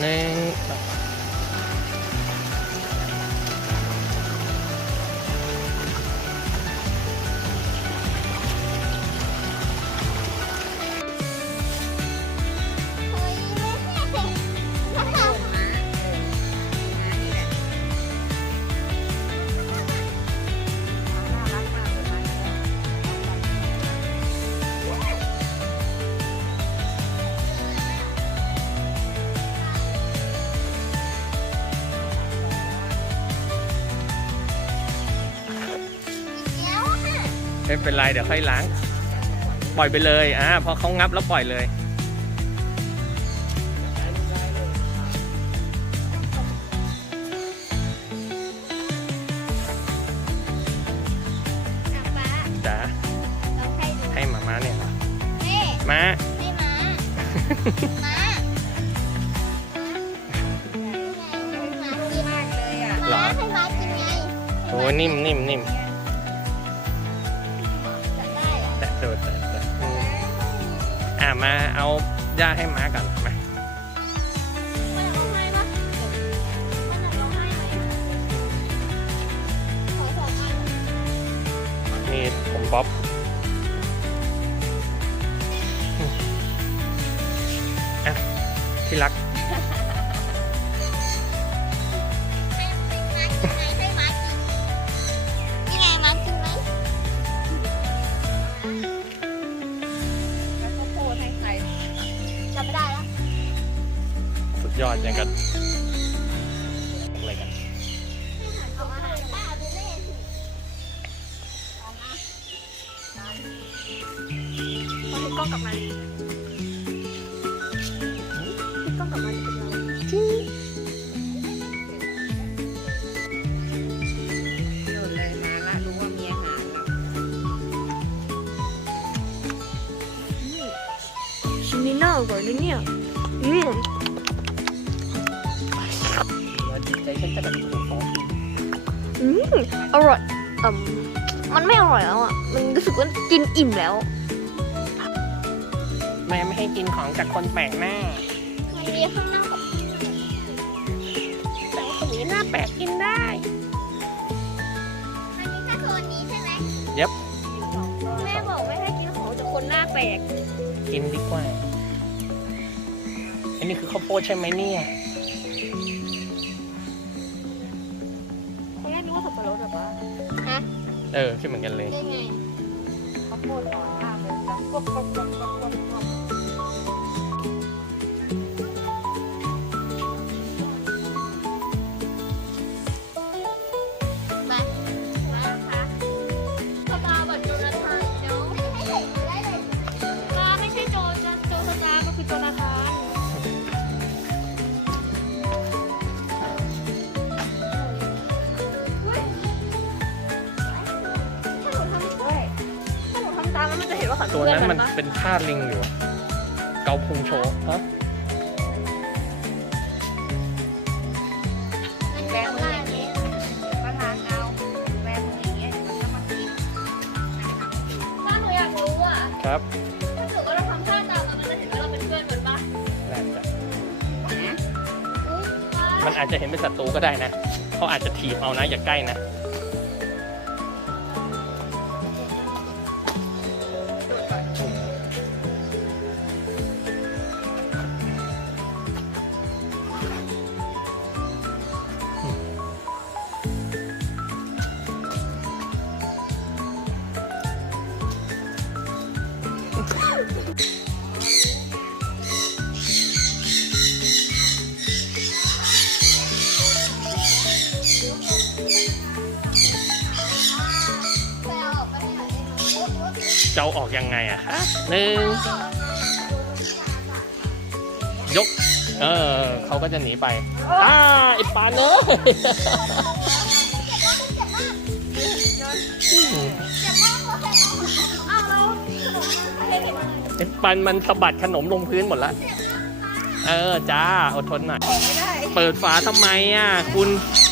ห ไม่เป็นไรเดี๋ยวค่อยล้าง ปล่อยไปเลยอ่าพอเขางับแล้วปล่อยเลยจ้าให้หมาม้าเนี่ยเหรอม้าเหรอโอ้นิ่มนิ่มนิ่มแตะโดดแตะแตะอืม อ่ามาเอาหญ้าให้ม้าก่อนมานี่ผมบ๊อบอะที่รัก อดอย่างกันอะไรกันเอามาให้ป้าดูเล่สิพอถือกล้องกลับมาถือกล้องกลับมาจะเป็นเราโดนเลยมาละรู้ว่ามีอาหารแล้วชิ้นนี้น่าอร่อยเลยเนี่ยอืม อืมอร่อยอืมมันไม่อร่อยแล้วอะ มันรู้สึกว่ากินอิ่มแล้วแม่ไม่ให้กินของจากคนแปลกหน้ามันมีข้างนอกกับแต่คนนี้หน้าแปลกกินได้มันมีแค่โซนนี้ใช่ไหมแม่บอกไม่ให้กินของจากคนหน้าแปลกกินดีกว่า อันนี้คือข้าวโพดใช่ไหมเนี่ย เออคิดเหมือนกันเลย ได้ไงข้าวโพดอ่อนมากเลยแล้วกบกบกบกบกบกบ มแล้วมันจะเห็นว่าขันตัวเพื่อนนั้นมัมันนปะเป็นท่าลิงอยู่อะเกาพุงโชว์ฮะมันแบมีมืตำอราอย่างนี้นี้ก็ล้างเอาแบมืออย่างเงี้ยเดี๋ยวมันก็มากินถ้าหนูอยากรู้อะครับถ้าเกิดว่าเราทำท่าตามมันมันจะเห็นว่าเราเป็นเพื่อนมันปะน่าจะอุ๊ยว้ามันอาจจะเห็นเป็นศัตรูก็ได้นะเขาอาจจะถีบเอานะอย่าใกล้นะ จะเอาออกยังไงอะคะหนึ่งยก เออเขาก็จะหนีไปอ้าไอ้ปานเนอะอ้าวแล้วขนมมันเห็นมันไอ้ปันมันสะบัดขนมลงพื้นหมดละ เออจ้าอดทนหน่อยไม่ได้เปิดฝาทำไมอะ คุณเ